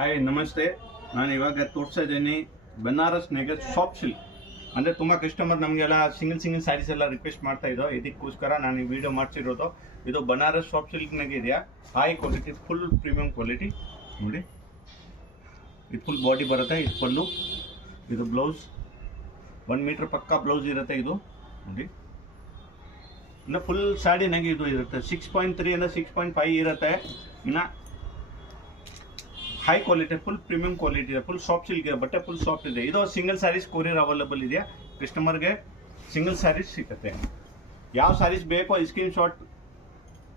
Hi ನಮಸ್ತೆ. ನಾನು ಇವಾಗ ತೋರಿಸ್ತಾ ಇದ್ದೀನಿ ಬನಾರಸ್ನಾಗೆ ಸಾಫ್ಟ್ ಸಿಲ್ಕ್. ಅಂದರೆ ತುಂಬ ಕಸ್ಟಮರ್ ನಮಗೆಲ್ಲ ಸಿಂಗಲ್ ಸ್ಯಾರೀಸ್ ಎಲ್ಲ ರಿಕ್ವೆಸ್ಟ್ ಮಾಡ್ತಾ ಇದ್ದೋ, ಇದಕ್ಕೋಸ್ಕರ ನಾನು ಈ ವಿಡಿಯೋ ಮಾಡ್ಸಿರೋದು. ಇದು ಬನಾರಸ್ ಸಾಫ್ಟ್ ಸಿಲ್ಕ್ನಾಗೆ ಇದೆಯಾ, high quality, full premium quality. ನೋಡಿ, ಇದು ಫುಲ್ ಬಾಡಿ ಬರುತ್ತೆ. ಇದು ಪಲ್ಲು, ಇದು ಬ್ಲೌಸ್, 1 ಮೀಟರ್ ಪಕ್ಕ ಬ್ಲೌಸ್ ಇರುತ್ತೆ. ಇದು ನೋಡಿ, ಇನ್ನು ಫುಲ್ ಸ್ಯಾರಿನಾಗೆ ಇದು ಇರುತ್ತೆ. 6.3 ಇಂದ 6.5 ಇರುತ್ತೆ. ಇನ್ನು high quality, full premium quality ಇದೆ. ಫುಲ್ ಸಾಫ್ಟ್ ಸಿಲ್ಕ್ ಇದೆ, ಬಟ್ಟೆ ಫುಲ್ ಸಾಫ್ಟ್ ಇದೆ. ಇದು ಸಿಂಗಲ್ ಸ್ಯಾರೀಸ್ ಕೊರಿಯರ್ ಅವೈಲೇಬಲ್ ಇದೆಯಾ, ಕಸ್ಟಮರ್ಗೆ ಸಿಂಗಲ್ ಸ್ಯಾರೀಸ್ ಸಿಗುತ್ತೆ. ಯಾವ ಸ್ಯಾರೀಸ್ ಬೇಕೋ ಸ್ಕ್ರೀನ್ ಶಾಟ್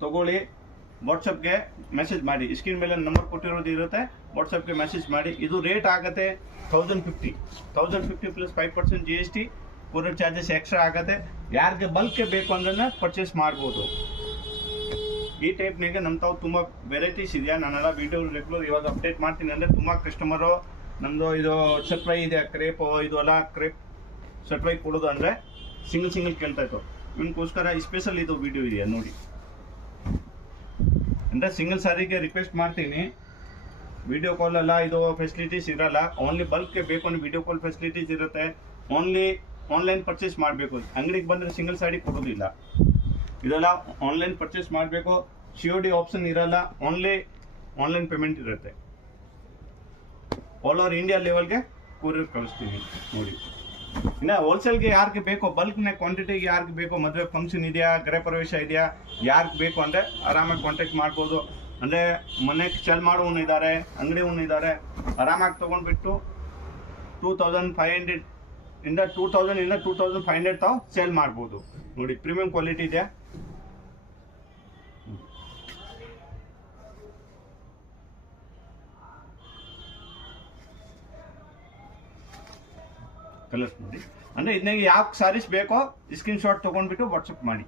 ತಗೊಳ್ಳಿ, ವಾಟ್ಸಪ್ಗೆ ಮೆಸೇಜ್ ಮಾಡಿ. ಸ್ಕ್ರೀನ್ ಮೇಲೆ ನಂಬರ್ ಕೊಟ್ಟಿರೋದು ಇರುತ್ತೆ, ವಾಟ್ಸಪ್ಗೆ ಮೆಸೇಜ್ ಮಾಡಿ. ಇದು ರೇಟ್ ಆಗುತ್ತೆ 1050 plus 5% GST, courier charges extra ಆಗುತ್ತೆ. ಯಾರಿಗೆ ಬಲ್ಕ್ಗೆ ಬೇಕು ಅಂದ್ರೆ ಪರ್ಚೇಸ್ ಮಾಡ್ಬೋದು. ಈ ಟೈಪ್ನಾಗೆ ನಮ್ಮ ತಾವು ತುಂಬ ವೆರೈಟೀಸ್ ಇದೆಯಾ. ನಾನೆಲ್ಲ ವಿಡಿಯೋ ರೆಗ್ಯುಲರ್ ಇವಾಗ ಅಪ್ಡೇಟ್ ಮಾಡ್ತೀನಿ. ಅಂದರೆ ತುಂಬ ಕಸ್ಟಮರು ನಮ್ಮದು ಇದು ಸಟ್ವೈ ಇದೆ, ಕ್ರೇಪ್, ಇದು ಎಲ್ಲ ಕ್ರೇಪ್ ಸಟ್ವೈ ಕೊಡೋದು ಅಂದರೆ ಸಿಂಗಲ್ ಕೇಳ್ತಾ ಇತ್ತು. ಇವನ್ಗೋಸ್ಕರ ಸ್ಪೆಷಲ್ ಇದು ವಿಡಿಯೋ ಇದೆಯಾ ನೋಡಿ. ಅಂದರೆ ಸಿಂಗಲ್ ಸ್ಯಾರಿಗೆ ರಿಕ್ವೆಸ್ಟ್ ಮಾಡ್ತೀನಿ. ವಿಡಿಯೋ ಕಾಲ್ ಎಲ್ಲ ಇದು ಫೆಸಿಲಿಟೀಸ್ ಇರಲ್ಲ. ಓನ್ಲಿ ಬಲ್ಕ್ಗೆ ಬೇಕು ಅಂದರೆ ವಿಡಿಯೋ ಕಾಲ್ ಫೆಸಿಲಿಟೀಸ್ ಇರುತ್ತೆ. ಓನ್ಲಿ ಆನ್ಲೈನ್ ಪರ್ಚೇಸ್ ಮಾಡಬೇಕು. ಅಂಗಡಿಗೆ ಬಂದರೆ ಸಿಂಗಲ್ ಸ್ಯಾರಿ ಕೊಡೋದಿಲ್ಲ. ಇದೆಲ್ಲ ಆನ್ಲೈನ್ ಪರ್ಚೇಸ್ ಮಾಡಬೇಕು. COD ಆಪ್ಷನ್ ಇರಲ್ಲ, ಓನ್ಲಿ ಆನ್ಲೈನ್ ಪೇಮೆಂಟ್ ಇರುತ್ತೆ. ಆಲ್ ಓವರ್ ಇಂಡಿಯಾ ಲೆವೆಲ್ಗೆ ಕೊರಿಯರ್ ಕಳಿಸ್ತೀವಿ ನೋಡಿ. ಇನ್ನು ಹೋಲ್ಸೇಲ್ಗೆ ಯಾರಿಗೆ ಬೇಕೋ, ಬಲ್ಕ್ನ ಕ್ವಾಂಟಿಟಿಗೆ ಯಾರಿಗೆ ಬೇಕೋ, ಮದುವೆ ಫಂಕ್ಷನ್ ಇದೆಯಾ, ಗೃಹ ಪ್ರವೇಶ ಇದೆಯಾ, ಯಾರಿಗೆ ಬೇಕು ಅಂದರೆ ಆರಾಮಾಗಿ ಕಾಂಟ್ಯಾಕ್ಟ್ ಮಾಡ್ಬೋದು. ಅಂದರೆ ಮನೆಗೆ ಸೆಲ್ ಮಾಡೋನು ಇದ್ದಾರೆ, ಅಂಗಡಿ ಇದ್ದಾರೆ, ಆರಾಮಾಗಿ ತೊಗೊಂಡ್ಬಿಟ್ಟು 2500 ಇಂದ 2500 ತಾವು ಸೇಲ್ ಮಾಡ್ಬೋದು ನೋಡಿ. ಪ್ರೀಮಿಯಂ ಕ್ವಾಲಿಟಿ ಇದೆ. ಕಲರ್ಸ್ ನೋಡಿ. ಅಂದರೆ ಇದನ್ನಾಗ ಯಾವ ಸ್ಯಾರೀಸ್ ಬೇಕೋ ಸ್ಕ್ರೀನ್ ಶಾಟ್ ತೊಗೊಂಡ್ಬಿಟ್ಟು ವಾಟ್ಸಪ್ ಮಾಡಿ.